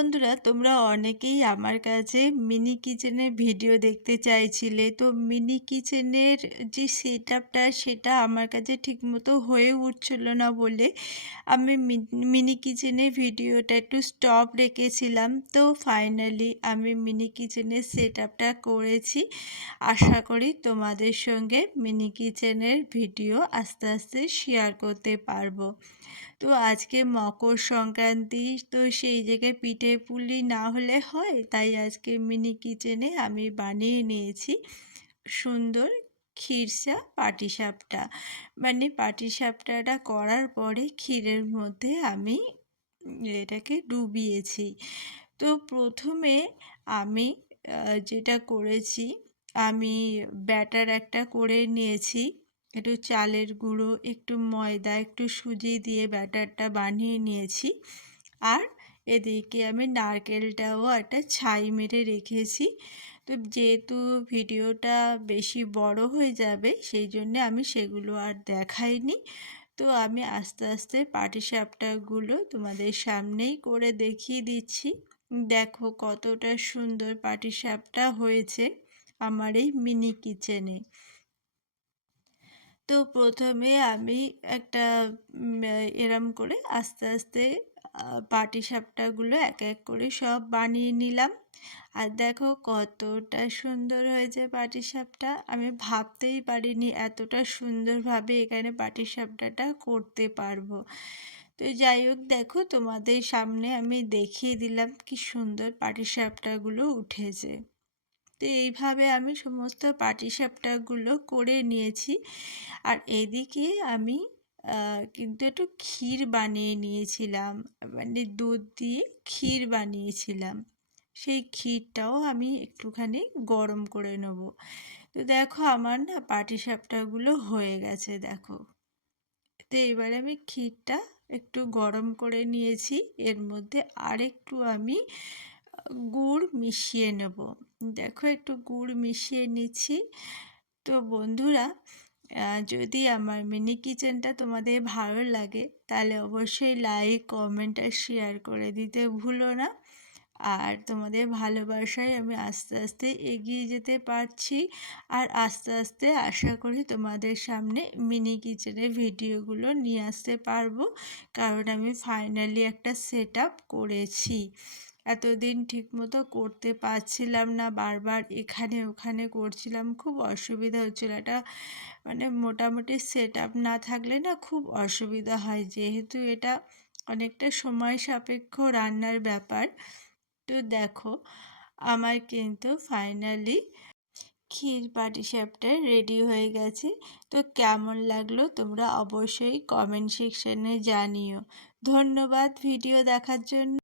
বন্ধুরা, তোমরা অনেকেই আমার কাছে মিনি কিচেনের ভিডিও দেখতে চাইছিলে। তো মিনি কিচেনের যে সেটআপটা সেটা আমার কাছে ঠিকমতো হয়ে উঠছিল না বলে আমি মিনি কিচেনের ভিডিওটা একটু স্টপ রেখেছিলাম। তো ফাইনালি আমি মিনি কিচেনের সেটআপটা করেছি। আশা করি তোমাদের সঙ্গে মিনি কিচেনের ভিডিও আস্তে আস্তে শেয়ার করতে পারবো। তো আজকে মকর সংক্রান্তি, তো সেই জায়গায় পিঠে পুলি না হলে হয়, তাই আজকে মিনি কিচেনে আমি বানিয়ে নিয়েছি সুন্দর ক্ষীরসা পাটিসাপটা। মানে পাটিসাপটাটা করার পরে ক্ষীরের মধ্যে আমি এটাকে ডুবিয়েছি। তো প্রথমে আমি যেটা করেছি, আমি ব্যাটার একটা করে নিয়েছি। একটু চালের গুঁড়ো, একটু ময়দা, একটু সুজি দিয়ে ব্যাটারটা বানিয়ে নিয়েছি। আর এদিকে আমি নারকেলটাও একটা ছাই মেরে রেখেছি। তো যেহেতু ভিডিওটা বেশি বড় হয়ে যাবে, সেই জন্যে আমি সেগুলো আর দেখাইনি। তো আমি আস্তে আস্তে পাটিসাপটাগুলো তোমাদের সামনেই করে দেখিয়ে দিচ্ছি। দেখো কতটা সুন্দর পাটিসাপটা হয়েছে আমার এই মিনি কিচেনে। তো প্রথমে আমি একটা এরম করে আস্তে আস্তে পাটিসাপটাগুলো এক এক করে সব বানিয়ে নিলাম। আর দেখো কতটা সুন্দর হয়েছে পাটিসাপটা। আমি ভাবতেই পারিনি এতটা সুন্দরভাবে এখানে পাটিসাপটাটা করতে পারবো। তো যাই হোক, দেখো তোমাদের সামনে আমি দেখিয়ে দিলাম কি সুন্দর পাটিসাপটাগুলো উঠেছে। তো এইভাবে আমি সমস্ত পাটিসাপটাগুলো করে নিয়েছি। আর এদিকে আমি কিন্তু একটু ক্ষীর বানিয়ে নিয়েছিলাম, মানে দুধ দিয়ে ক্ষীর বানিয়েছিলাম। সেই ক্ষীরটাও আমি একটুখানি গরম করে নেব। তো দেখো আমার না পাটিসাপটাগুলো হয়ে গেছে দেখো। তো এবারে আমি ক্ষীরটা একটু গরম করে নিয়েছি, এর মধ্যে আরেকটু আমি গুড় মিশিয়ে নেব। দেখো একটু গুড় মিশিয়ে নিচ্ছি। তো বন্ধুরা, যদি আমার মিনি কিচেনটা তোমাদের ভালো লাগে তাহলে অবশ্যই লাইক, কমেন্ট আর শেয়ার করে দিতে ভুলো না। আর তোমাদের ভালোবাসায় আমি আস্তে আস্তে এগিয়ে যেতে পারছি। আর আস্তে আস্তে আশা করি তোমাদের সামনে মিনি কিচেনের ভিডিওগুলো নিয়ে আসতে পারবো, কারণ আমি ফাইনালি একটা সেটআপ করেছি। এতদিন ঠিকমতো করতে পারছিলাম না, বারবার এখানে ওখানে করছিলাম, খুব অসুবিধা হচ্ছিল। এটা মানে মোটামুটি সেটআপ না থাকলে না খুব অসুবিধা হয়, যেহেতু এটা অনেকটা সময় সাপেক্ষ রান্নার ব্যাপার। তো দেখো আমার কিন্তু ফাইনালি ক্ষীর পাটিসাপটা রেডি হয়ে গেছে। তো কেমন লাগলো তোমরা অবশ্যই কমেন্ট সেকশনে জানিও। ধন্যবাদ ভিডিও দেখার জন্য।